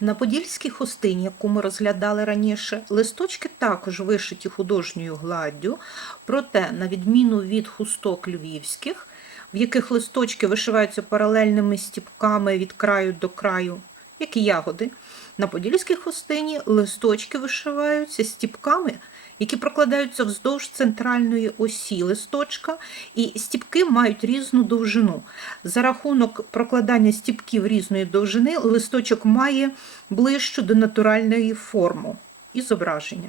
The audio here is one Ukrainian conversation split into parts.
На подільській хустині, яку ми розглядали раніше, листочки також вишиті художньою гладдю, проте, на відміну від хусток львівських, в яких листочки вишиваються паралельними стіпками від краю до краю, як і ягоди, на подільській хустині листочки вишиваються стіпками, які прокладаються вздовж центральної осі листочка, і стіпки мають різну довжину. За рахунок прокладання стіпків різної довжини листочок має ближчу до натуральної форму і зображення.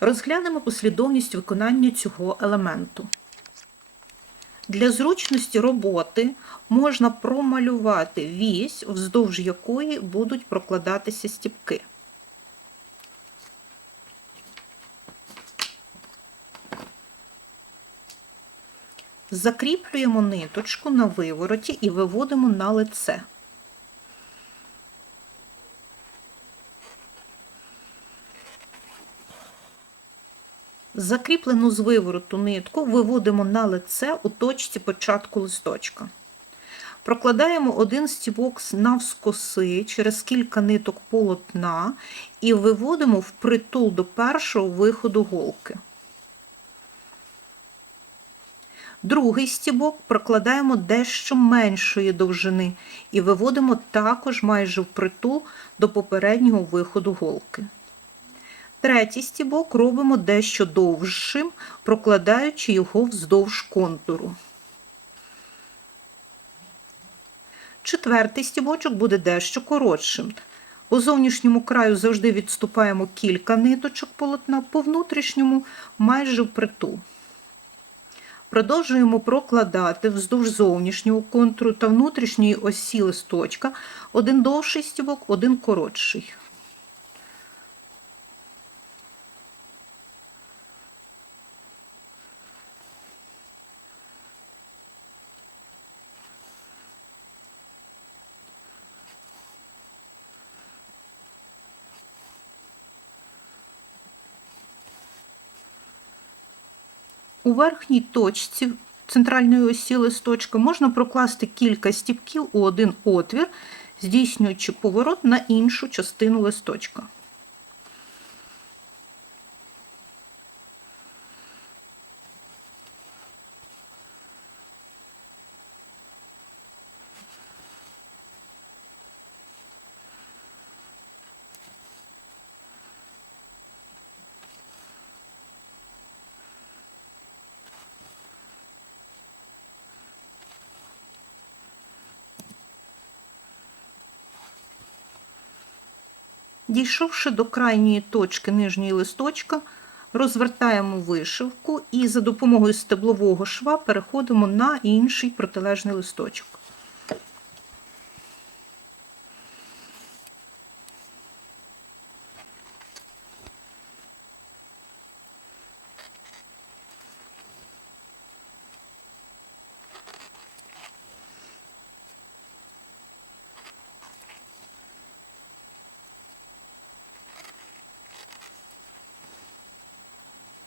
Розглянемо послідовність виконання цього елементу. Для зручності роботи можна промалювати вісь, вздовж якої будуть прокладатися стіпки. Закріплюємо ниточку на вивороті і виводимо на лице. Закріплену з вивороту нитку виводимо на лице у точці початку листочка. Прокладаємо один стібок навскоси через кілька ниток полотна і виводимо впритул до першого виходу голки. Другий стібок прокладаємо дещо меншої довжини і виводимо також майже впритул до попереднього виходу голки. Третій стібок робимо дещо довшим, прокладаючи його вздовж контуру. Четвертий стібочок буде дещо коротшим. По зовнішньому краю завжди відступаємо кілька ниточок полотна, по внутрішньому майже впритул. Продовжуємо прокладати вздовж зовнішнього контуру та внутрішньої осі листочка один довший стібок, один коротший. У верхній точці центральної осі листочка можна прокласти кілька стіпків у один отвір, здійснюючи поворот на іншу частину листочка. Дійшовши до крайньої точки нижньої листочка, розвертаємо вишивку і за допомогою стеблового шва переходимо на інший протилежний листочок.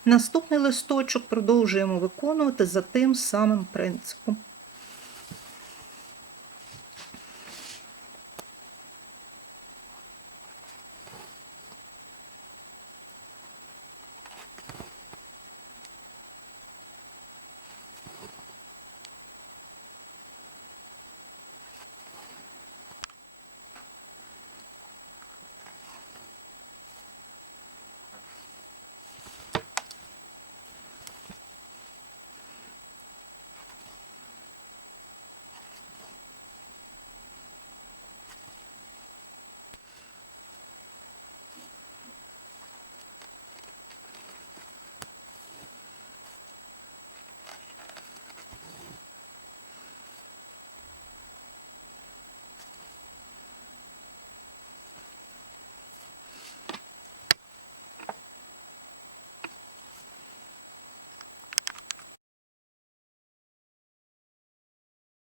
Наступний листочок продовжуємо виконувати за тим самим принципом.